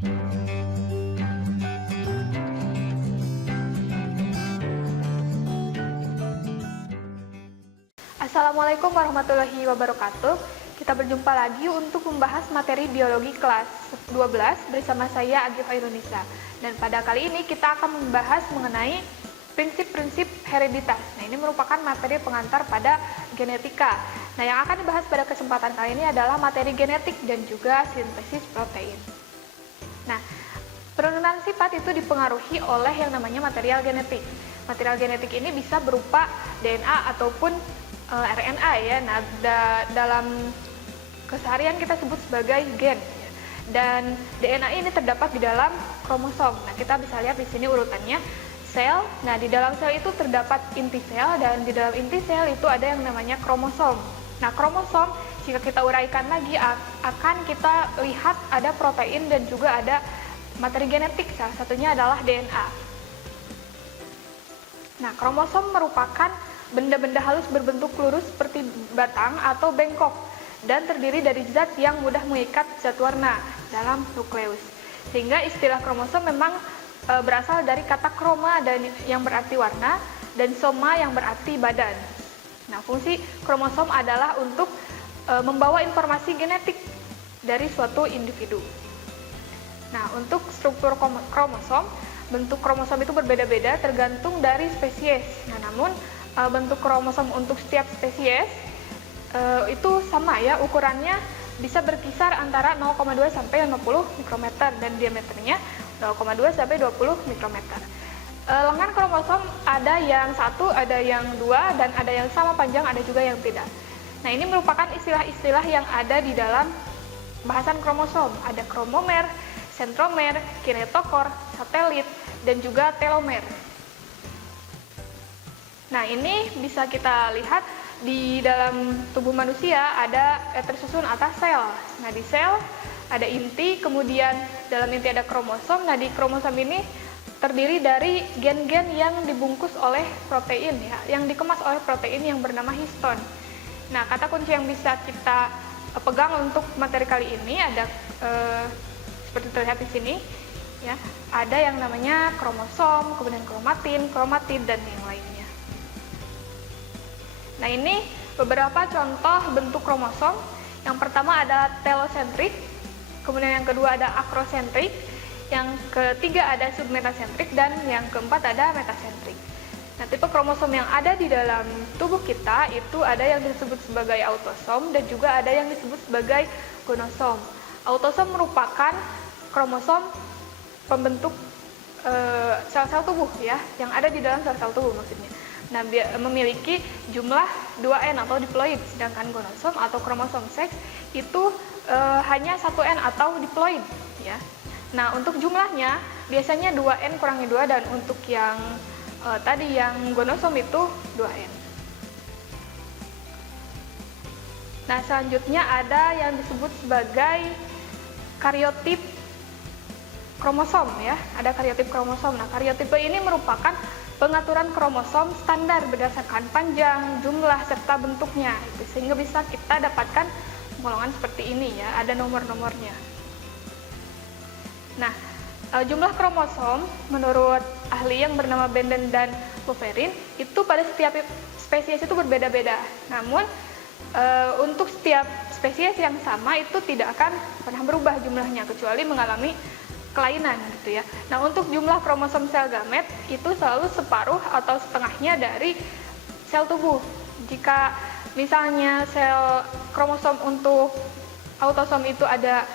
Assalamualaikum warahmatullahi wabarakatuh. Kita berjumpa lagi untuk membahas materi biologi kelas 12 bersama saya Agif Airunisa. Dan pada kali ini kita akan membahas mengenai prinsip-prinsip hereditas. Nah, ini merupakan materi pengantar pada genetika. Nah, yang akan dibahas pada kesempatan kali ini adalah materi genetik dan juga sintesis protein. Nah, penurunan sifat itu dipengaruhi oleh yang namanya material genetik. Material genetik ini bisa berupa DNA ataupun RNA ya. Nah, dalam keseharian kita sebut sebagai gen. Dan DNA ini terdapat di dalam kromosom. Nah, kita bisa lihat di sini urutannya. Sel. Nah, di dalam sel itu terdapat inti sel dan di dalam inti sel itu ada yang namanya kromosom. Nah, kromosom jika kita uraikan lagi akan kita lihat ada protein dan juga ada materi genetik. Salah satunya adalah DNA. Nah, kromosom merupakan benda-benda halus berbentuk lurus seperti batang atau bengkok dan terdiri dari zat yang mudah mengikat zat warna dalam nukleus. Sehingga istilah kromosom memang berasal dari kata kroma dan yang berarti warna dan soma yang berarti badan. Nah, fungsi kromosom adalah untuk membawa informasi genetik dari suatu individu. Nah, untuk struktur kromosom, bentuk kromosom itu berbeda-beda tergantung dari spesies. Nah, namun bentuk kromosom untuk setiap spesies itu sama ya, ukurannya bisa berkisar antara 0,2 sampai 50 mikrometer dan diameternya 0,2 sampai 20 mikrometer. Lengan kromosom ada yang satu, ada yang dua, dan ada yang sama panjang, ada juga yang tidak. Nah, ini merupakan istilah-istilah yang ada di dalam bahasan kromosom. Ada kromomer, sentromer, kinetokor, satelit, dan juga telomer. Nah, ini bisa kita lihat di dalam tubuh manusia ada tersusun atas sel. Nah, di sel ada inti, kemudian dalam inti ada kromosom. Nah, di kromosom ini terdiri dari gen-gen yang dibungkus oleh protein ya, yang dikemas oleh protein yang bernama histon. Nah, kata kunci yang bisa kita pegang untuk materi kali ini ada seperti terlihat di sini ya. Ada yang namanya kromosom, kemudian kromatin, kromatid, dan yang lainnya. Nah, ini beberapa contoh bentuk kromosom. Yang pertama ada telosentrik, kemudian yang kedua ada akrosentrik, yang ketiga ada submetasentrik, dan yang keempat ada metasentrik. Nah, tipe kromosom yang ada di dalam tubuh kita itu ada yang disebut sebagai autosom dan juga ada yang disebut sebagai gonosom. Autosom merupakan kromosom pembentuk sel-sel tubuh ya, yang ada di dalam sel-sel tubuh maksudnya. Nah, memiliki jumlah 2N atau diploid, sedangkan gonosom atau kromosom seks itu hanya 1N atau diploid ya. Nah, untuk jumlahnya biasanya 2N kurangi 2 dan untuk yang tadi yang gonosom itu 2N. Nah, selanjutnya ada yang disebut sebagai kariotip kromosom ya. Ada kariotip kromosom. Nah, kariotipe ini merupakan pengaturan kromosom standar berdasarkan panjang, jumlah, serta bentuknya. Sehingga bisa kita dapatkan golongan seperti ini ya, ada nomor-nomornya. Nah, jumlah kromosom menurut ahli yang bernama Benden dan Boveri itu pada setiap spesies itu berbeda-beda. Namun, untuk setiap spesies yang sama itu tidak akan pernah berubah jumlahnya, kecuali mengalami kelainan gitu ya. Nah, untuk jumlah kromosom sel gamet itu selalu separuh atau setengahnya dari sel tubuh. Jika misalnya sel kromosom untuk autosom itu ada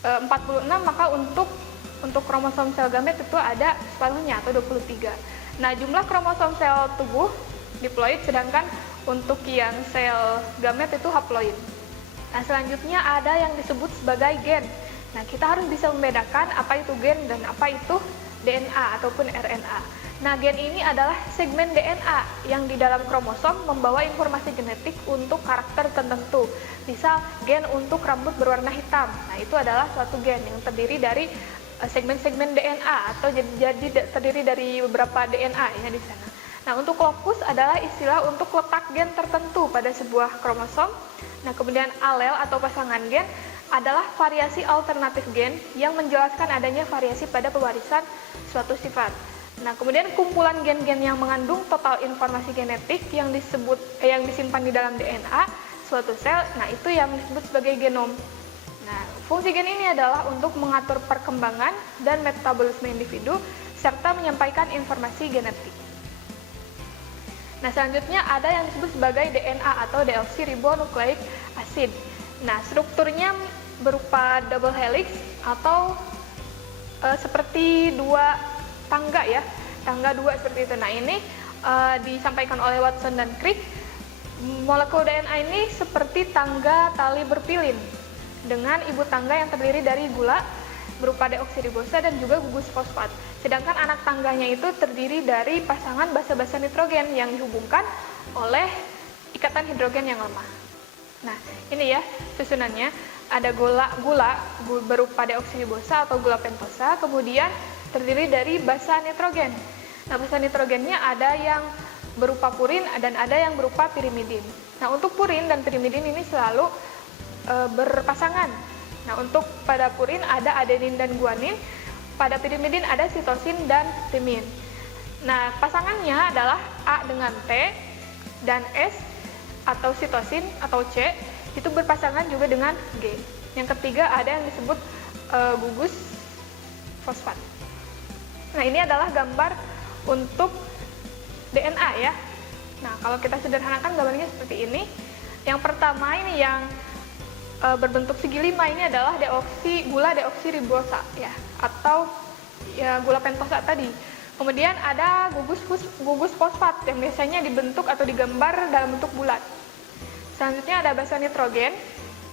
46, maka untuk kromosom sel gamet itu ada separuhnya atau 23. Nah, jumlah kromosom sel tubuh diploid, sedangkan untuk yang sel gamet itu haploid. Nah, selanjutnya ada yang disebut sebagai gen. Nah, kita harus bisa membedakan apa itu gen dan apa itu DNA ataupun RNA. Nah, gen ini adalah segmen DNA yang di dalam kromosom membawa informasi genetik untuk karakter tertentu. Misal, gen untuk rambut berwarna hitam. Nah, itu adalah suatu gen yang terdiri dari segmen-segmen DNA atau jadi terdiri dari beberapa DNA ya di sana. Nah, untuk lokus adalah istilah untuk letak gen tertentu pada sebuah kromosom. Nah, kemudian alel atau pasangan gen adalah variasi alternatif gen yang menjelaskan adanya variasi pada pewarisan suatu sifat. Nah, kemudian kumpulan gen-gen yang mengandung total informasi genetik yang disimpan di dalam DNA suatu sel, nah itu yang disebut sebagai genom. Nah, fungsi gen ini adalah untuk mengatur perkembangan dan metabolisme individu serta menyampaikan informasi genetik. Nah, selanjutnya ada yang disebut sebagai DNA atau deoksiribonucleic acid. Nah, strukturnya berupa double helix atau seperti dua tangga ya, tangga dua seperti itu. Nah, ini disampaikan oleh Watson dan Crick. Molekul DNA ini seperti tangga tali berpilin dengan ibu tangga yang terdiri dari gula berupa deoksiribosa dan juga gugus fosfat. Sedangkan anak tangganya itu terdiri dari pasangan basa-basa nitrogen yang dihubungkan oleh ikatan hidrogen yang lemah. Nah, ini ya susunannya. Ada gula berupa deoksiribosa atau gula pentosa, kemudian terdiri dari basa nitrogen. Nah, basa nitrogennya ada yang berupa purin dan ada yang berupa pirimidin. Nah, untuk purin dan pirimidin ini selalu berpasangan. Nah, untuk pada purin ada adenin dan guanin, pada pirimidin ada sitosin dan timin. Nah, pasangannya adalah A dengan T dan S atau sitosin atau C itu berpasangan juga dengan G. Yang ketiga ada yang disebut gugus fosfat. Nah, ini adalah gambar untuk DNA ya. Nah, kalau kita sederhanakan gambarnya seperti ini. Yang pertama ini yang berbentuk segi 5 ini adalah gula deoksiribosa ya, atau ya gula pentosa tadi. Kemudian ada gugus fosfat yang biasanya dibentuk atau digambar dalam bentuk bulat. Selanjutnya ada basa nitrogen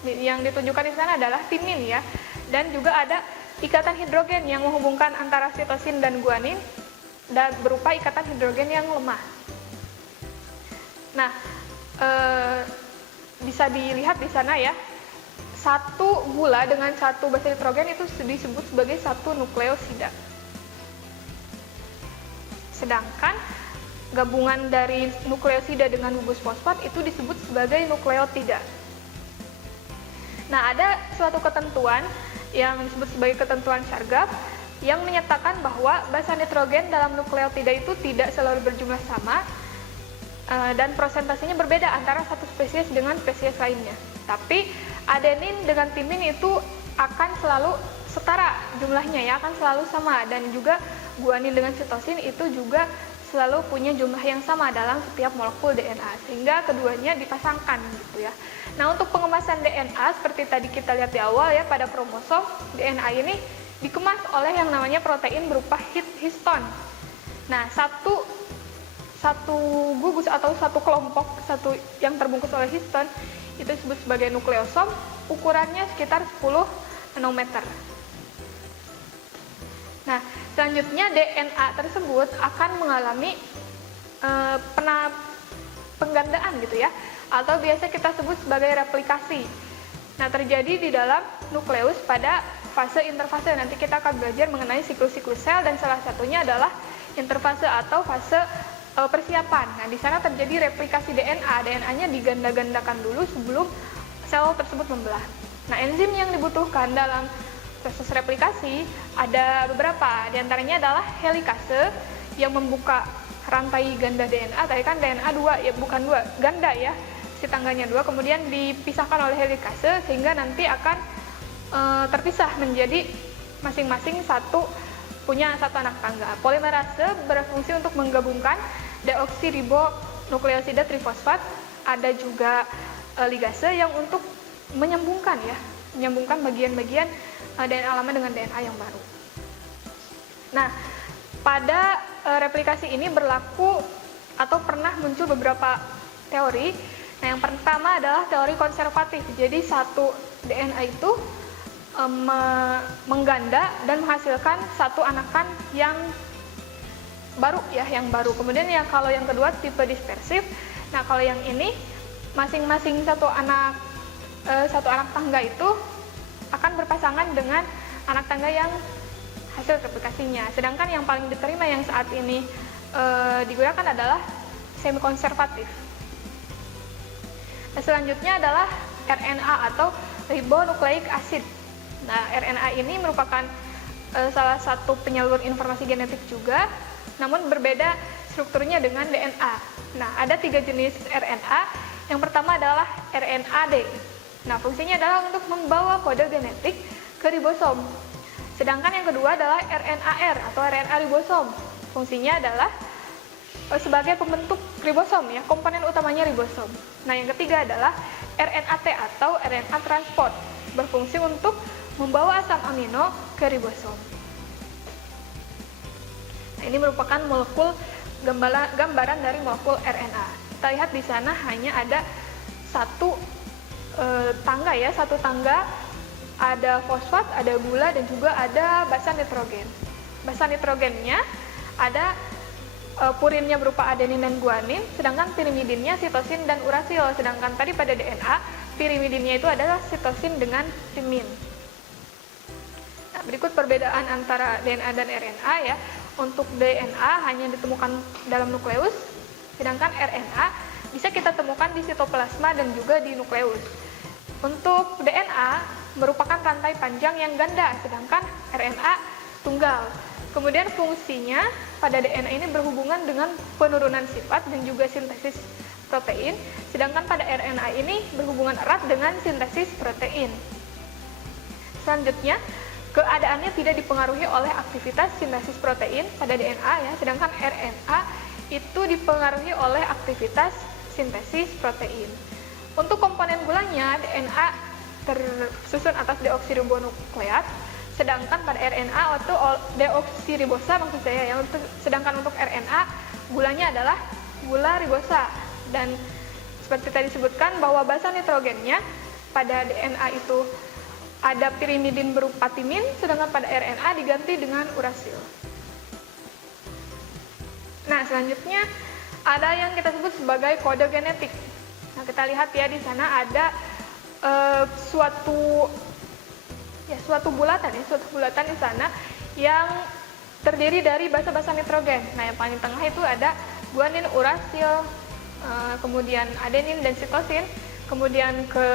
yang ditunjukkan di sana adalah timin ya, dan juga ada ikatan hidrogen yang menghubungkan antara sitosin dan guanin dan berupa ikatan hidrogen yang lemah. Nah, bisa dilihat di sana ya. Satu gula dengan satu basa nitrogen itu disebut sebagai satu nukleosida. Sedangkan gabungan dari nukleosida dengan gugus fosfat itu disebut sebagai nukleotida. Nah, ada suatu ketentuan yang disebut sebagai ketentuan Chargaff yang menyatakan bahwa basa nitrogen dalam nukleotida itu tidak selalu berjumlah sama dan persentasenya berbeda antara satu spesies dengan spesies lainnya. Tapi adenin dengan timin itu akan selalu setara jumlahnya ya, akan selalu sama, dan juga guanin dengan sitosin itu juga selalu punya jumlah yang sama dalam setiap molekul DNA, sehingga keduanya dipasangkan gitu ya. Nah, untuk pengemasan DNA seperti tadi kita lihat di awal ya, pada kromosom DNA ini dikemas oleh yang namanya protein berupa histon. Nah, satu gugus atau satu kelompok yang terbungkus oleh histon itu disebut sebagai nukleosom, ukurannya sekitar 10 nanometer. Nah, selanjutnya DNA tersebut akan mengalami penggandaan gitu ya, atau biasa kita sebut sebagai replikasi. Nah, terjadi di dalam nukleus pada fase interfase. Nanti kita akan belajar mengenai siklus-siklus sel dan salah satunya adalah interfase atau fase persiapan. Nah, di sana terjadi replikasi DNA. DNA-nya diganda-gandakan dulu sebelum sel tersebut membelah. Nah, enzim yang dibutuhkan dalam proses replikasi ada beberapa. Di antaranya adalah helikase yang membuka rantai ganda DNA. Tadi kan DNA 2 ya, bukan 2, ganda ya. Si tangganya 2 kemudian dipisahkan oleh helikase sehingga nanti akan terpisah menjadi masing-masing punya satu anak tangga. Polimerase berfungsi untuk menggabungkan deoksiribonukleosida trifosfat. Ada juga ligase yang untuk menyambungkan bagian-bagian DNA lama dengan DNA yang baru. Nah, pada replikasi ini berlaku atau pernah muncul beberapa teori. Nah, yang pertama adalah teori konservatif. Jadi satu DNA itu mengganda dan menghasilkan satu anakan yang baru ya, Kemudian kalau yang kedua tipe dispersif. Nah, kalau yang ini masing-masing satu anak tangga itu akan berpasangan dengan anak tangga yang hasil replikasinya. Sedangkan yang paling diterima yang saat ini digunakan adalah semi konservatif. Nah, selanjutnya adalah RNA atau ribonukleik acid. Nah, RNA ini merupakan salah satu penyalur informasi genetik juga, namun berbeda strukturnya dengan DNA. Nah, ada 3 jenis RNA. Yang pertama adalah RNA-D. Nah, fungsinya adalah untuk membawa kode genetik ke ribosom. Sedangkan yang kedua adalah RNA-R atau RNA ribosom. Fungsinya adalah sebagai pembentuk ribosom ya, komponen utamanya ribosom. Nah, yang ketiga adalah RNA-T atau RNA transport, berfungsi untuk membawa asam amino ke ribosom. Nah, ini merupakan molekul gambaran dari molekul RNA. Kita lihat di sana hanya ada satu tangga, ada fosfat, ada gula, dan juga ada basa nitrogen. Basa nitrogennya ada purinnya berupa adenin dan guanin, sedangkan pirimidinnya sitosin dan urasil. Sedangkan tadi pada DNA, pirimidinnya itu adalah sitosin dengan timin. Nah, berikut perbedaan antara DNA dan RNA ya. Untuk DNA hanya ditemukan dalam nukleus, sedangkan RNA bisa kita temukan di sitoplasma dan juga di nukleus. Untuk DNA merupakan rantai panjang yang ganda, sedangkan RNA tunggal. Kemudian fungsinya pada DNA ini berhubungan dengan penurunan sifat dan juga sintesis protein, sedangkan pada RNA ini berhubungan erat dengan sintesis protein. Selanjutnya, keadaannya tidak dipengaruhi oleh aktivitas sintesis protein pada DNA ya, sedangkan RNA itu dipengaruhi oleh aktivitas sintesis protein. Untuk komponen gulanya, DNA tersusun atas deoksiribonukleat, sedangkan pada RNA atau deoksiribosa maksud saya ya, sedangkan untuk RNA gulanya adalah gula ribosa. Dan seperti tadi disebutkan bahwa basa nitrogennya pada DNA itu ada pirimidin berupa timin, sedangkan pada RNA diganti dengan urasil. Nah, selanjutnya ada yang kita sebut sebagai kode genetik. Nah, kita lihat ya di sana ada suatu bulatan di sana yang terdiri dari basa-basa nitrogen. Nah, yang paling tengah itu ada guanin, urasil, kemudian adenin dan sitosin, kemudian ke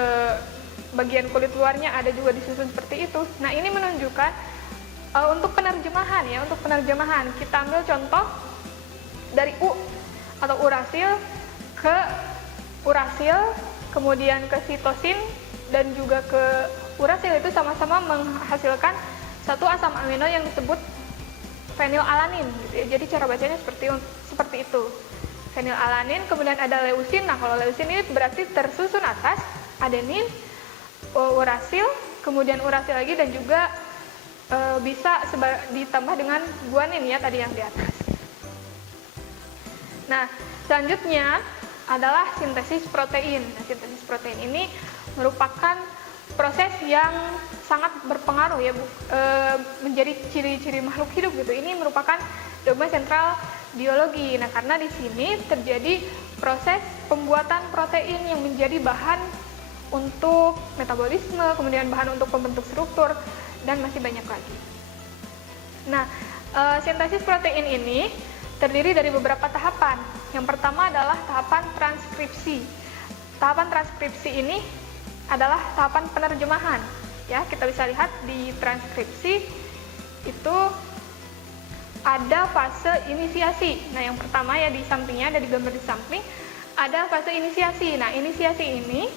bagian kulit luarnya ada juga disusun seperti itu. Nah, ini menunjukkan untuk penerjemahan ya, untuk penerjemahan kita ambil contoh dari U atau urasil ke urasil, kemudian ke sitosin dan juga ke urasil, itu sama-sama menghasilkan satu asam amino yang disebut fenilalanin gitu ya. Jadi cara bacanya seperti itu. Fenilalanin, kemudian ada leusin. Nah, kalau leusin ini berarti tersusun atas adenin, urasil, kemudian urasil lagi, dan juga bisa ditambah dengan guanin ya tadi yang di atas. Nah, selanjutnya adalah sintesis protein. Nah, sintesis protein ini merupakan proses yang sangat berpengaruh ya, menjadi ciri-ciri makhluk hidup gitu. Ini merupakan dogma sentral biologi. Nah, karena di sini terjadi proses pembuatan protein yang menjadi bahan untuk metabolisme, kemudian bahan untuk pembentuk struktur, dan masih banyak lagi. Nah, sintesis protein ini terdiri dari beberapa tahapan. Yang pertama adalah tahapan transkripsi. Tahapan transkripsi ini adalah tahapan penerjemahan. Ya, kita bisa lihat di transkripsi itu ada fase inisiasi. Nah, yang pertama ya di sampingnya, ada di gambar di samping, ada fase inisiasi. Nah, inisiasi ini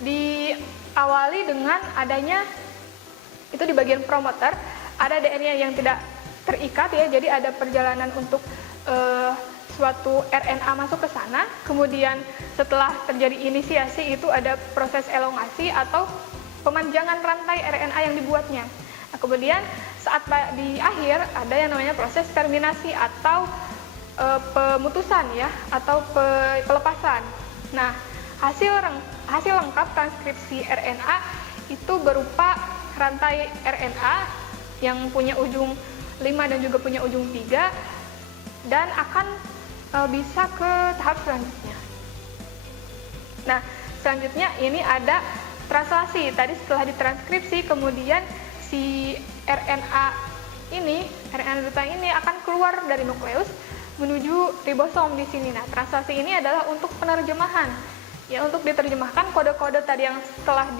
diawali dengan adanya itu di bagian promoter ada DNA yang tidak terikat ya, jadi ada perjalanan untuk suatu RNA masuk ke sana. Kemudian setelah terjadi inisiasi itu ada proses elongasi atau pemanjangan rantai RNA yang dibuatnya. Nah, kemudian saat di akhir ada yang namanya proses terminasi atau pemutusan ya, atau pelepasan. Nah, hasil lengkap transkripsi RNA itu berupa rantai RNA yang punya ujung 5 dan juga punya ujung 3, dan akan bisa ke tahap selanjutnya. Nah, selanjutnya ini ada translasi. Tadi setelah ditranskripsi, kemudian si RNA duta ini akan keluar dari nukleus menuju ribosom di sini. Nah, translasi ini adalah untuk penerjemahan. Ya, untuk diterjemahkan kode-kode tadi yang telah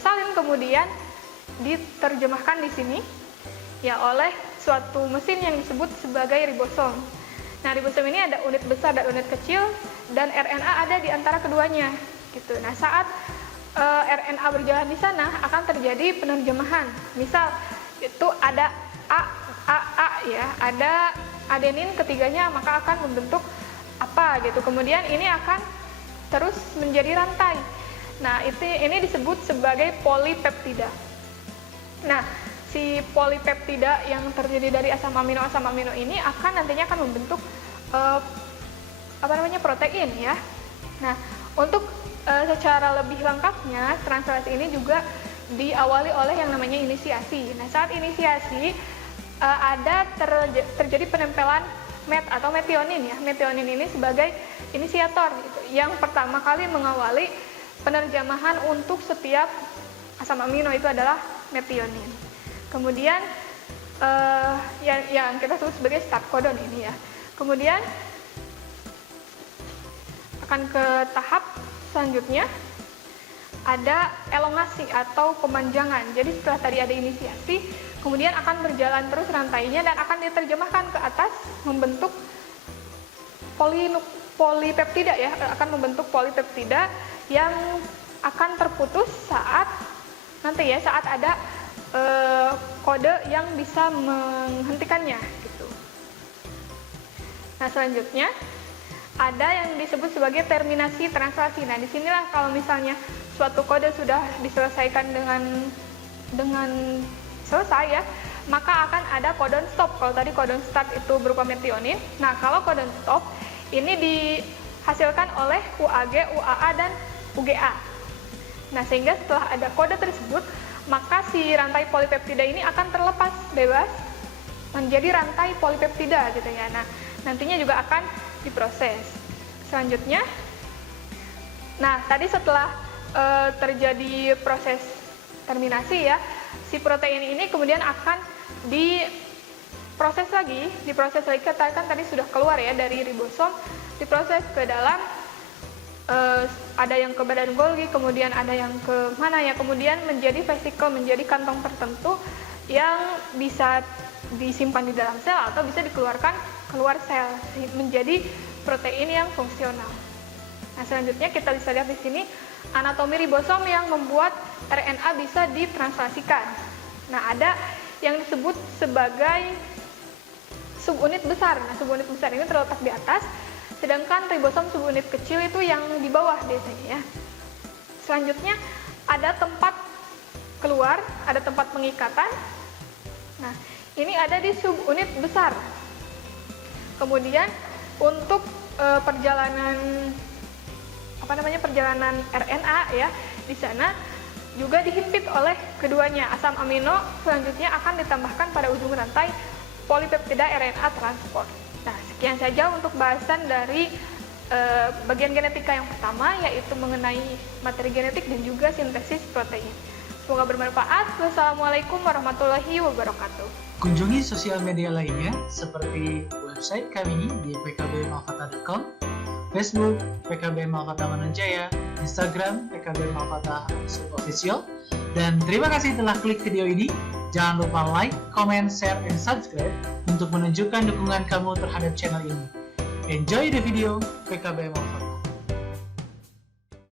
salin kemudian diterjemahkan di sini ya oleh suatu mesin yang disebut sebagai ribosom. Nah, ribosom ini ada unit besar dan unit kecil, dan RNA ada di antara keduanya gitu. Nah, saat RNA berjalan di sana akan terjadi penerjemahan. Misal itu ada A ya, ada adenin ketiganya, maka akan membentuk apa gitu. Kemudian ini akan terus menjadi rantai. Nah, ini disebut sebagai polipeptida. Nah, si polipeptida yang terdiri dari asam amino ini nantinya akan membentuk protein ya. Nah, untuk secara lebih lengkapnya translasi ini juga diawali oleh yang namanya inisiasi. Nah, saat inisiasi terjadi penempelan atau metionin ya. Metionin ini sebagai inisiator gitu, yang pertama kali mengawali penerjemahan untuk setiap asam amino itu adalah metionin. Kemudian yang kita sebut sebagai start codon ini ya. Kemudian akan ke tahap selanjutnya, ada elongasi atau pemanjangan. Jadi setelah tadi ada inisiasi, kemudian akan berjalan terus rantainya dan akan diterjemahkan ke atas membentuk polipeptida ya, akan membentuk polipeptida yang akan terputus saat ada kode yang bisa menghentikannya gitu. Nah, selanjutnya ada yang disebut sebagai terminasi translasi. Nah, disinilah kalau misalnya suatu kode sudah diselesaikan dengan selesai ya, maka akan ada codon stop. Kalau tadi codon start itu berupa metionin, nah kalau codon stop ini dihasilkan oleh UAG, UAA, dan UGA. Nah, sehingga setelah ada kode tersebut, maka si rantai polipeptida ini akan terlepas bebas menjadi rantai polipeptida gitu ya. Nah, nantinya juga akan diproses. Selanjutnya, nah tadi setelah terjadi proses terminasi ya, si protein ini kemudian akan diproses lagi, kita kan tadi sudah keluar ya dari ribosom, diproses ke dalam ada yang ke badan Golgi, kemudian ada yang ke mana ya, kemudian menjadi vesikel, menjadi kantong tertentu yang bisa disimpan di dalam sel atau bisa dikeluarkan keluar sel menjadi protein yang fungsional. Nah, selanjutnya kita bisa lihat di sini anatomi ribosom yang membuat RNA bisa ditranslasikan. Nah, ada yang disebut sebagai subunit besar. Nah, subunit besar ini terletak di atas, sedangkan ribosom subunit kecil itu yang di bawah biasanya ya. Selanjutnya ada tempat keluar, ada tempat pengikatan. Nah, ini ada di subunit besar. Kemudian untuk perjalanan RNA ya, di sana juga dihimpit oleh keduanya. Asam amino selanjutnya akan ditambahkan pada ujung rantai polipeptida RNA transport. Nah, sekian saja untuk bahasan dari bagian genetika yang pertama, yaitu mengenai materi genetik dan juga sintesis protein. Semoga bermanfaat. Wassalamualaikum warahmatullahi wabarakatuh. Kunjungi sosial media lainnya seperti website kami di pkbmalkata.com, Facebook PKB Malkata Manunjaya, Instagram PKB Malkata _official, dan terima kasih telah klik video ini. Jangan lupa like, comment, share, and subscribe untuk menunjukkan dukungan kamu terhadap channel ini. Enjoy the video, PKB Malkata.